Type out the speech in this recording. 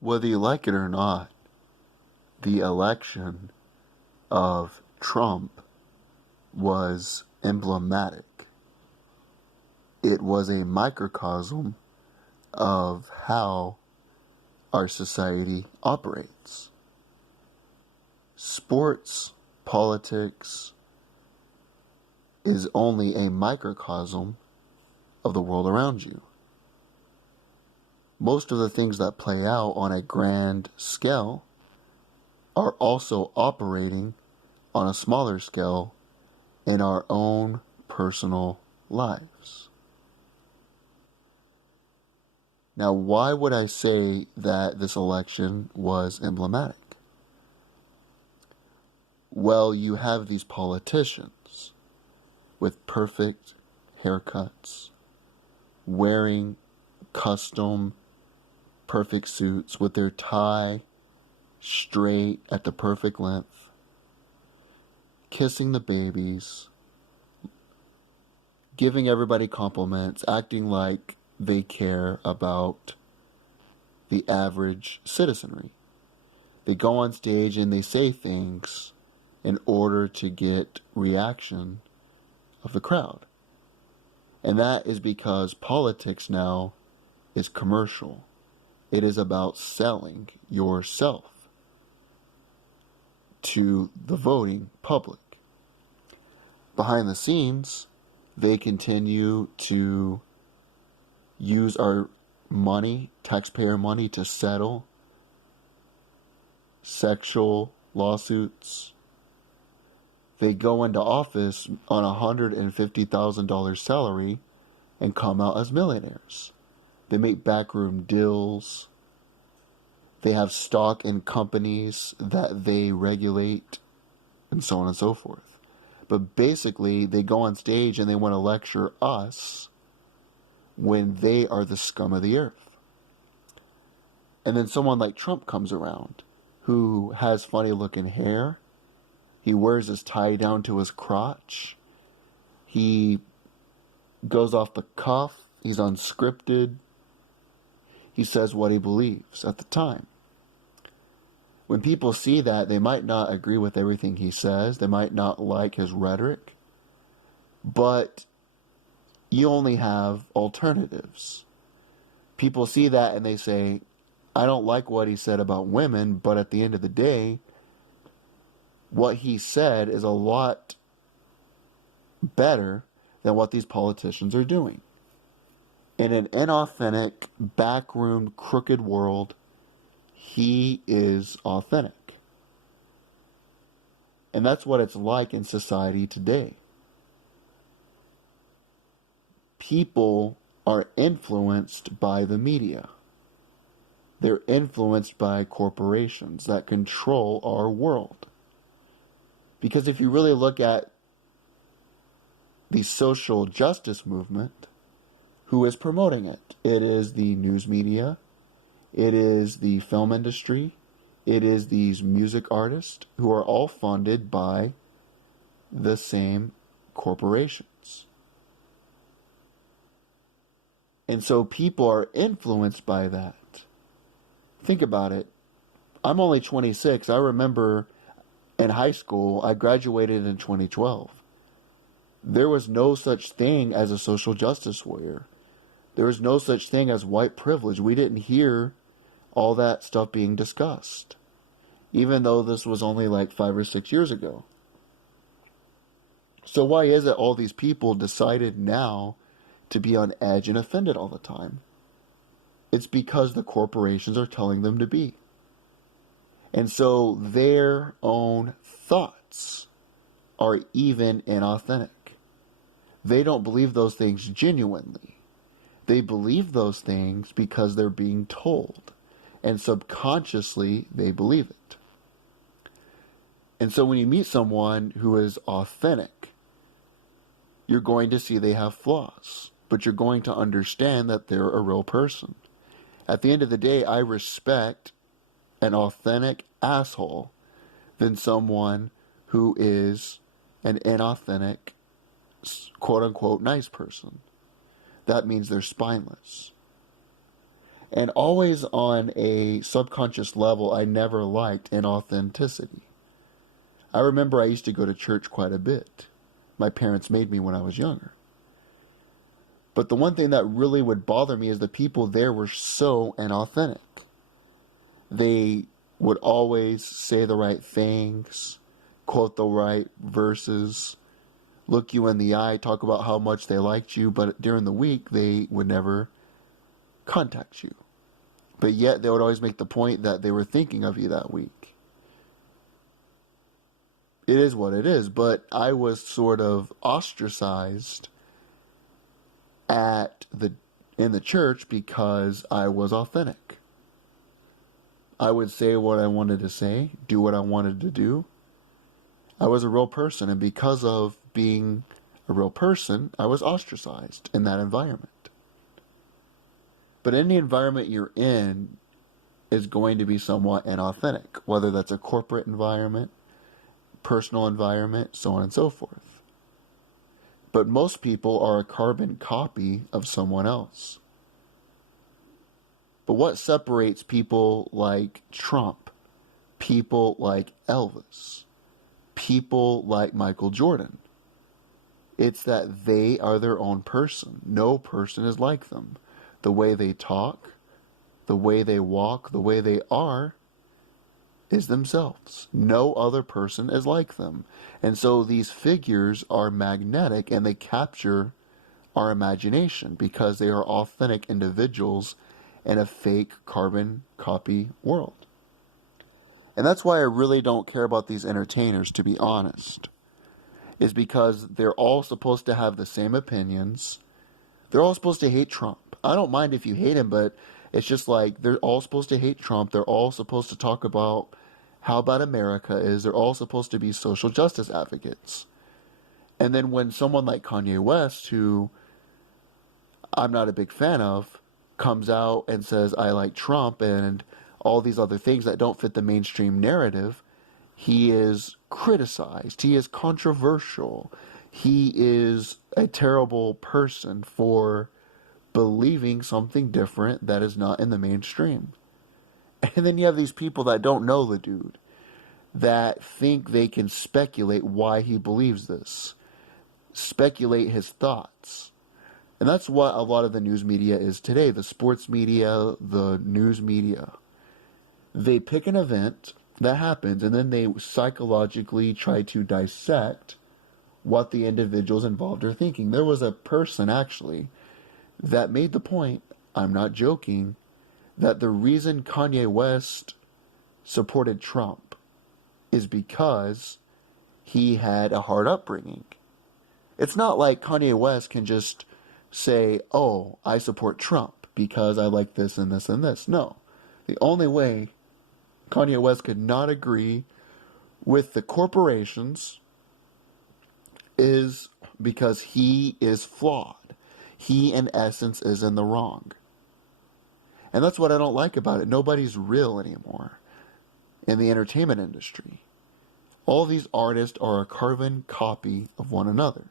Whether you like it or not, the election of Trump was emblematic. It was a microcosm of how our society operates. Sports, politics is only a microcosm of the world around you. Most of the things that play out on a grand scale are also operating on a smaller scale in our own personal lives. Now, why would I say that this election was emblematic? Well, you have these politicians with perfect haircuts, wearing custom perfect suits with their tie straight at the perfect length, kissing the babies, giving everybody compliments, acting like they care about the average citizenry. They go on stage and they say things in order to get reaction of the crowd. And that is because politics now is commercial. It is about selling yourself to the voting public. Behind the scenes, they continue to use our money, taxpayer money, to settle sexual lawsuits. They go into office on a $150,000 salary and come out as millionaires. They make backroom deals. They have stock in companies that they regulate, and so on and so forth. But basically, they go on stage and they want to lecture us when they are the scum of the earth. And then someone like Trump comes around, who has funny looking hair. He wears his tie down to his crotch. He goes off the cuff. He's unscripted. He says what he believes at the time. When people see that, they might not agree with everything he says. They might not like his rhetoric. But you only have alternatives. People see that and they say, I don't like what he said about women, but at the end of the day, what he said is a lot better than what these politicians are doing. In an inauthentic, backroom, crooked world, he is authentic. And that's what it's like in society today. People are influenced by the media. They're influenced by corporations that control our world. Because if you really look at the social justice movement, who is promoting it? It is the news media. It is the film industry. It is these music artists who are all funded by the same corporations. And so people are influenced by that. Think about it. I'm only 26. I remember in high school, I graduated in 2012. There was no such thing as a social justice warrior. There was no such thing as white privilege. We didn't hear all that stuff being discussed, even though this was only like 5 or 6 years ago. So why is it all these people decided now to be on edge and offended all the time? It's because the corporations are telling them to be. And so their own thoughts are even inauthentic. They don't believe those things genuinely. They believe those things because they're being told. And subconsciously, they believe it. And so when you meet someone who is authentic, you're going to see they have flaws. But you're going to understand that they're a real person. At the end of the day, I respect an authentic asshole than someone who is an inauthentic, quote-unquote, nice person. That means they're spineless. And always on a subconscious level, I never liked inauthenticity. I remember I used to go to church quite a bit. My parents made me when I was younger. But the one thing that really would bother me is the people there were so inauthentic. They would always say the right things, quote the right verses, look you in the eye, talk about how much they liked you, but during the week they would never contact you. But yet they would always make the point that they were thinking of you that week. It is what it is, but I was sort of ostracized in the church because I was authentic. I would say what I wanted to say, do what I wanted to do. I was a real person, and because of being a real person, I was ostracized in that environment. But any environment you're in is going to be somewhat inauthentic, whether that's a corporate environment, personal environment, so on and so forth. But most people are a carbon copy of someone else. But what separates people like Trump, people like Elvis, people like Michael Jordan? It's that they are their own person. No person is like them. The way they talk, the way they walk, the way they are is themselves. No other person is like them. And so these figures are magnetic and they capture our imagination because they are authentic individuals in a fake carbon copy world. And that's why I really don't care about these entertainers, to be honest, is because they're all supposed to have the same opinions. They're all supposed to hate Trump. I don't mind if you hate him, but it's just like they're all supposed to hate Trump. They're all supposed to talk about how bad America is. They're all supposed to be social justice advocates. And then when someone like Kanye West, who I'm not a big fan of, comes out and says, I like Trump and all these other things that don't fit the mainstream narrative, he is criticized. He is controversial. He is a terrible person for believing something different that is not in the mainstream. And then you have these people that don't know the dude, that think they can speculate why he believes this, speculate his thoughts. And that's what a lot of the news media is today, the sports media, the news media. They pick an event that happens and then they psychologically try to dissect what the individuals involved are thinking. There was a person actually that made the point, I'm not joking, that the reason Kanye West supported Trump is because he had a hard upbringing. It's not like Kanye West can just say, oh, I support Trump because I like this and this and this. No. The only way Kanye West could not agree with the corporations is because he is flawed. He, in essence, is in the wrong. And that's what I don't like about it. Nobody's real anymore in the entertainment industry. All these artists are a carbon copy of one another.